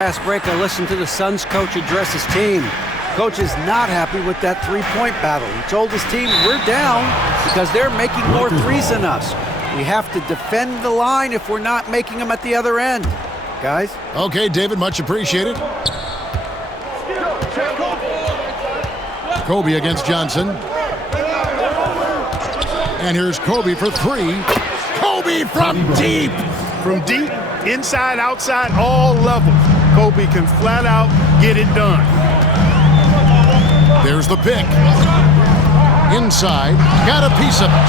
Last break, I listened to the Suns coach address his team. Coach is not happy with that three-point battle. He told his team, we're down because they're making more threes than us. We have to defend the line if we're not making them at the other end. Guys? Okay, David, much appreciated. Kobe against Johnson. And here's Kobe for three. Kobe from deep. From deep, inside, outside, all levels. Kobe can flat out get it done. There's the pick. Inside, got a piece of it.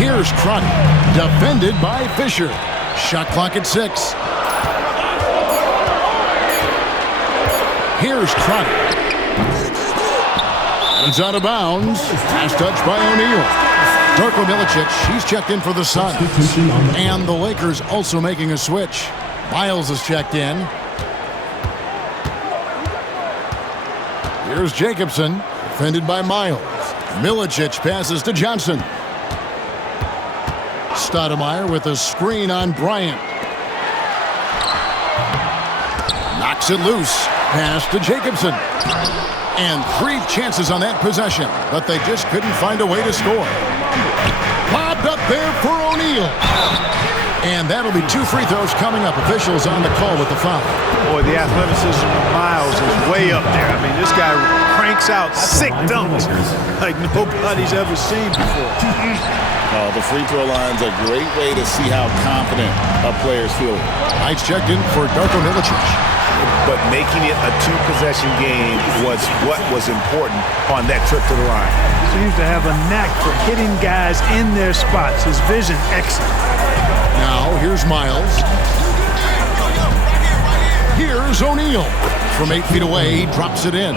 Here's Crotty, defended by Fisher. Shot clock at 6. Here's Crotty. It's out of bounds. Pass touch by O'Neal. Darko Milicic, he's checked in for the Suns. And the Lakers also making a switch. Miles is checked in. Here's Jacobson, defended by Miles. Milicic passes to Johnson. Stoudemire with a screen on Bryant. Knocks it loose. Pass to Jacobson. And 3 chances on that possession, but they just couldn't find a way to score. Lobbed up there for O'Neal. And that'll be 2 free throws coming up. Officials on the call with the foul. Boy, the athleticism of Miles is way up there. I mean, this guy cranks out sick dunks like nobody's ever seen before. The free throw line's a great way to see how confident a player's feeling. Knights checked in for Darko Milicic. But making it a 2-possession game was what was important on that trip to the line. Seems to have a knack for hitting guys in their spots. His vision excellent. Now here's Miles. Here's O'Neal. From 8 feet away, he drops it in.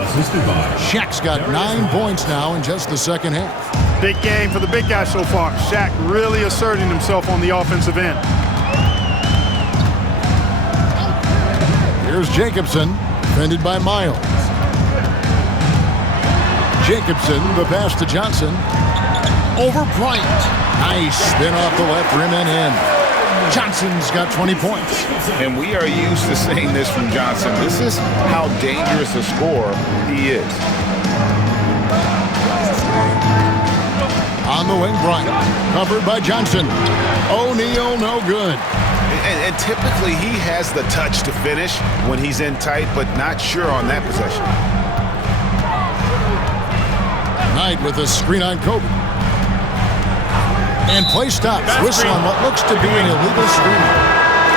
Shaq's got 9 points now in just the second half. Big game for the big guy so far. Shaq really asserting himself on the offensive end. Here's Jacobson, defended by Miles. Jacobson, the pass to Johnson. Over Bryant. Nice spin off the left rim and in. Johnson's got 20 points. And we are used to seeing this from Johnson. This is how dangerous a scorer he is. On the wing, Bryant. Covered by Johnson. O'Neal, no good. And typically he has the touch to finish when he's in tight, but not sure on that possession. Knight with a screen on Kobe. And play stops. Whistle on what looks to be an illegal screen.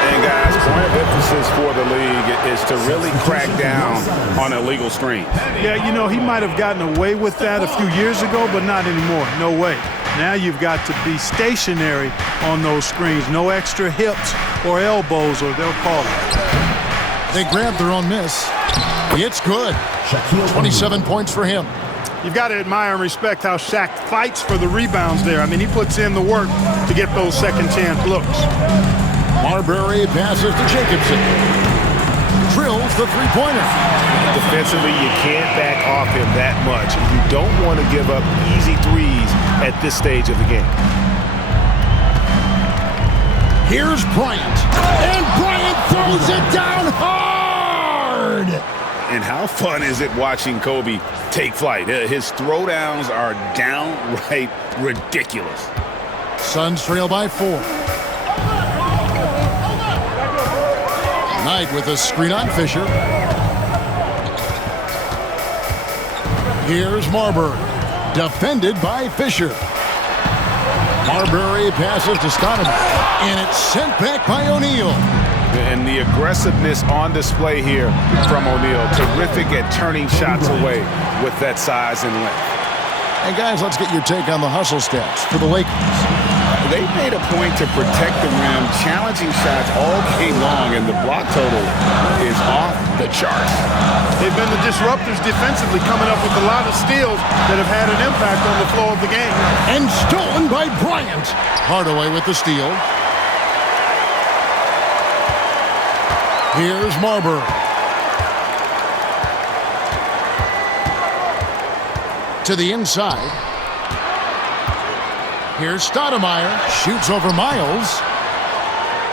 And guys, point of emphasis for the league is to really crack down on illegal screens. Yeah, you know, he might have gotten away with that a few years ago, but not anymore. No way. Now you've got to be stationary on those screens. No extra hips or elbows, or they'll call it. They grabbed their own miss. It's good. 27 points for him. You've got to admire and respect how Shaq fights for the rebounds there. I mean, he puts in the work to get those second chance looks. Marbury passes to Jacobson. Drills the three-pointer. Defensively, you can't back off him that much. You don't want to give up easy threes at this stage of the game. Here's Bryant. And Bryant throws it down hard. And how fun is it watching Kobe take flight? His throwdowns are downright ridiculous. Suns trail by 4. Knight with a screen on Fisher. Here's Marbury, defended by Fisher. Marbury passes to Stoudemire, and it's sent back by O'Neal. And the aggressiveness on display here from O'Neal. Terrific at turning shots away with that size and length. And guys, let's get your take on the hustle stats for the Lakers. They made a point to protect the rim, challenging shots all game long, and the block total is off the charts. They've been the disruptors defensively, coming up with a lot of steals that have had an impact on the flow of the game. And stolen by Bryant. Hardaway with the steal. Here's Marbury. To the inside. Here's Stoudemire. Shoots over Miles.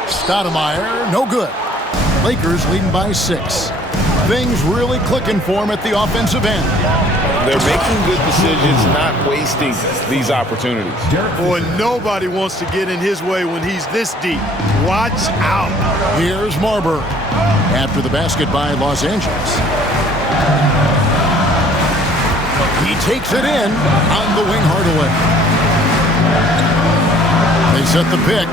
Stoudemire, no good. Lakers leading by 6. Things really clicking for him at the offensive end. They're making good decisions, not wasting these opportunities. Boy, nobody wants to get in his way when he's this deep. Watch out. Here's Marbury after the basket by Los Angeles. He takes it in on the wing Hardaway. They set the pick.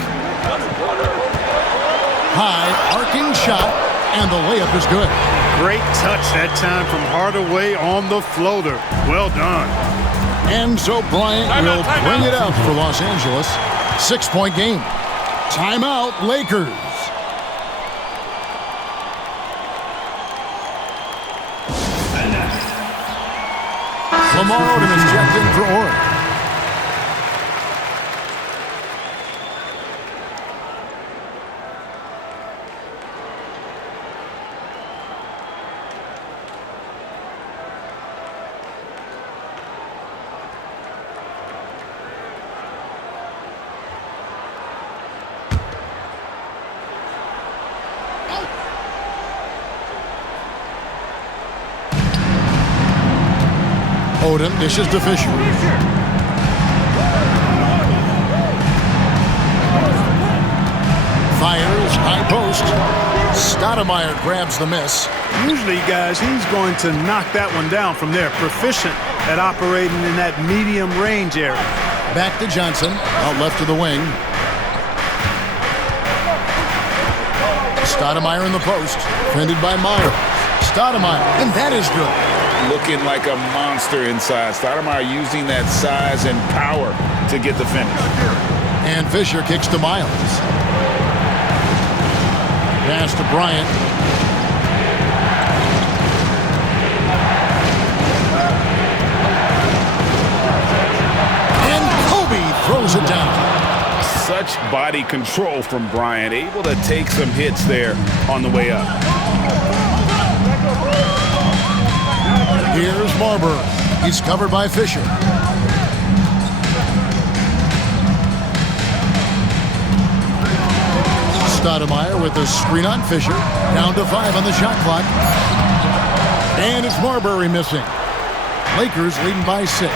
High, arcing shot, and the layup is good. Great touch that time from Hardaway on the floater. Well done. And so Bryant will bring it up for Los Angeles. 6-point game. Timeout, Lakers. Lamar Odom is checked in for Oregon. Odom dishes to Fisher. Fires, high post. Stoudemire grabs the miss. Usually, guys, he's going to knock that one down from there. Proficient at operating in that medium range area. Back to Johnson, out left to the wing. Stoudemire in the post, defended by Meyer. Stoudemire, and that is good. Looking like a monster inside. Stoudemire using that size and power to get the finish. And Fisher kicks to Miles. Pass to Bryant. And Kobe throws it down. Such body control from Bryant, able to take some hits there on the way up. Here's Marbury. He's covered by Fisher. Stoudemire with the screen on Fisher. Down to 5 on the shot clock. And it's Marbury missing. Lakers leading by 6.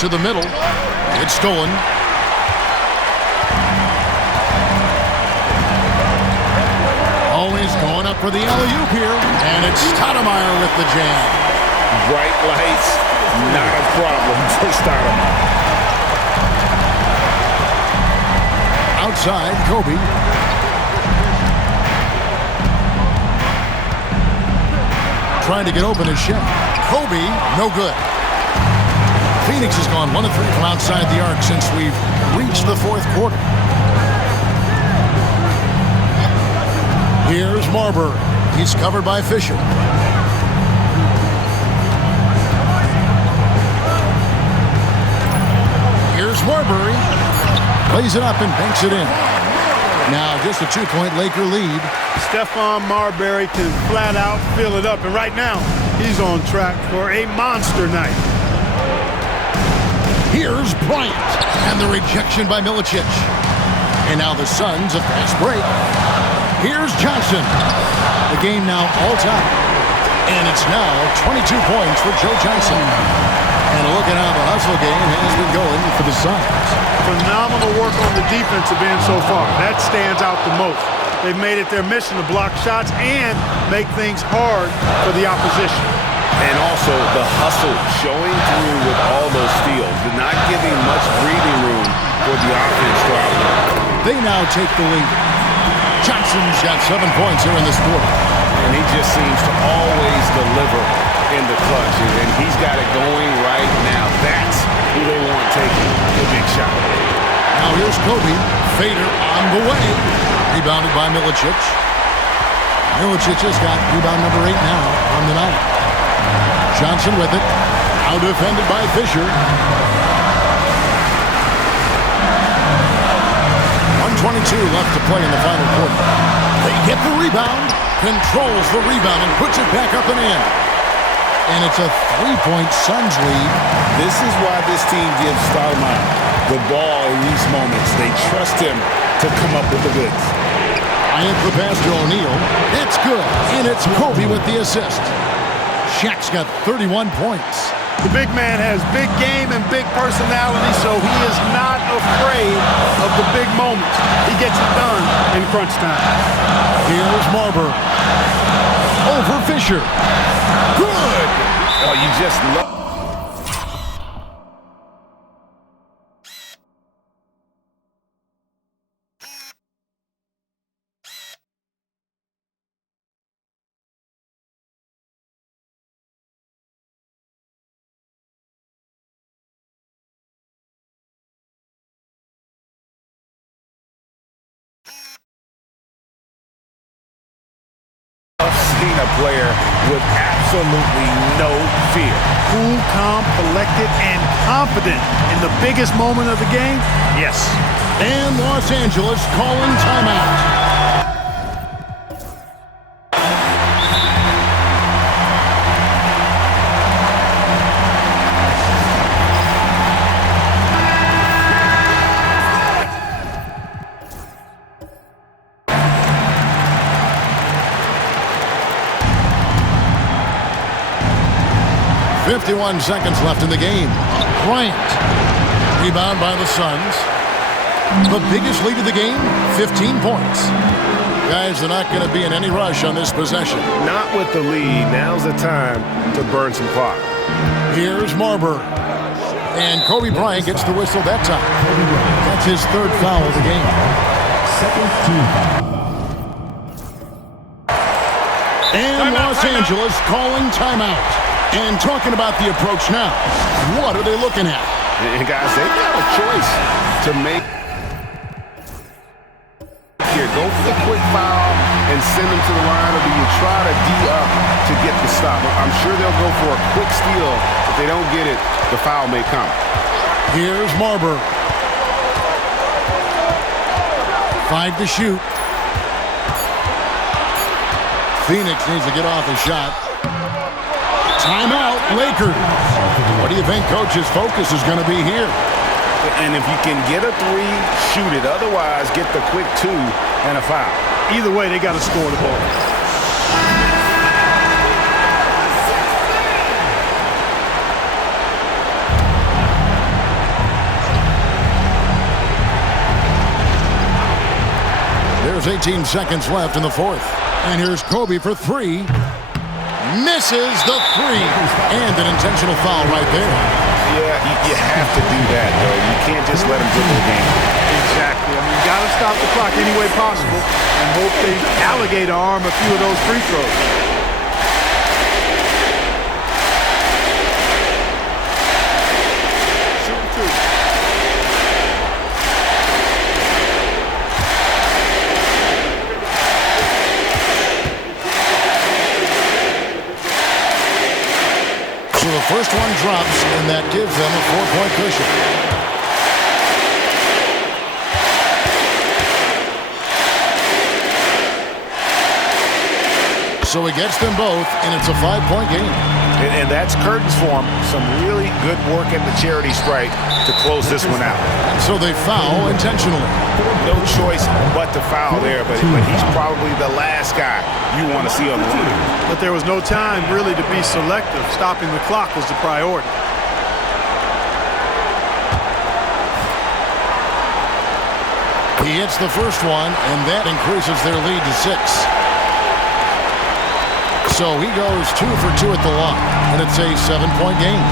To the middle. It's stolen. Always going up for the alley-oop here. And it's Stoudemire with the jam. Bright lights, not a problem for Stoudemire. Outside, Kobe. Trying to get open his shot. Kobe, no good. Phoenix has gone 1 of 3 from outside the arc since we've reached the 4th quarter. Here's Marbury. He's covered by Fisher. Here's Marbury. Plays it up and banks it in. Now just a 2-point Laker lead. Stephon Marbury can flat out fill it up. And right now, he's on track for a monster night. Here's Bryant. And the rejection by Milicic. And now the Suns a fast break. Here's Johnson. The game now all tied. And it's now 22 points for Joe Johnson. And look at how the hustle game has been going for the Suns. Phenomenal work on the defensive end so far. That stands out the most. They've made it their mission to block shots and make things hard for the opposition. And also the hustle showing through with all those steals, not giving much breathing room for the offense to operate. They now take the lead. Johnson's got 7 points here in this quarter. And he just seems to always deliver in the clutch. And he's got it going right now. That's who they want taking the big shot. Now here's Kobe. Fader on the way. Rebounded by Milicic. Milicic has got rebound number 8 now on the night. Johnson with it. Now defended by Fisher. 1:22 left to play in the final quarter. They get the rebound. Controls the rebound and puts it back up and in. And it's a 3-point Suns lead. This is why this team gives Stoudemire the ball in these moments. They trust him to come up with the goods. Bryant the pass to O'Neal. It's good, and it's Kobe with the assist. Shaq's got 31 points. The big man has big game and big personality, so he is not afraid of the big moments. He gets it done in crunch time. Here's Marbury. Over Fisher. Good! Oh, you just love. Seen a player with absolutely no fear. Cool, calm, collected, and confident in the biggest moment of the game? Yes. And Los Angeles calling timeout. .51 seconds left in the game. Bryant. Rebound by the Suns. The biggest lead of the game, 15 points. Guys, they're not going to be in any rush on this possession. Not with the lead. Now's the time to burn some clock. Here's Marbury. And Kobe Bryant gets the whistle that time. That's his third foul of the game. Second team foul. And Los Angeles calling timeout. And talking about the approach now, what are they looking at? And guys, they've got a choice to make. Here, go for the quick foul and send them to the line, or do you try to D up to get the stop? I'm sure they'll go for a quick steal. If they don't get it, the foul may come. Here's Marbury. 5 to shoot. Phoenix needs to get off a shot. Timeout, Lakers. What do you think Coach's focus is going to be here? And if you can get a three, shoot it. Otherwise, get the quick two and a foul. Either way, they got to score the ball. There's 18 seconds left in the fourth. And here's Kobe for three. Misses the three. And an intentional foul right there. Yeah, you have to do that, though. You can't just let them dribble the game. Exactly. I mean, you got to stop the clock any way possible and hope they alligator arm a few of those free throws. Shooting two. So the first one drops, and that gives them a 4-point cushion. So he gets them both, and it's a 5-point game. And that's curtains for him. Some really good work at the charity stripe to close this one out. So they foul intentionally. No choice but to foul there, but he's probably the last guy you want to see on the line. But there was no time really to be selective. Stopping the clock was the priority. He hits the first one, and that increases their lead to 6. So he goes 2 for 2 at the line, and it's a 7-point game.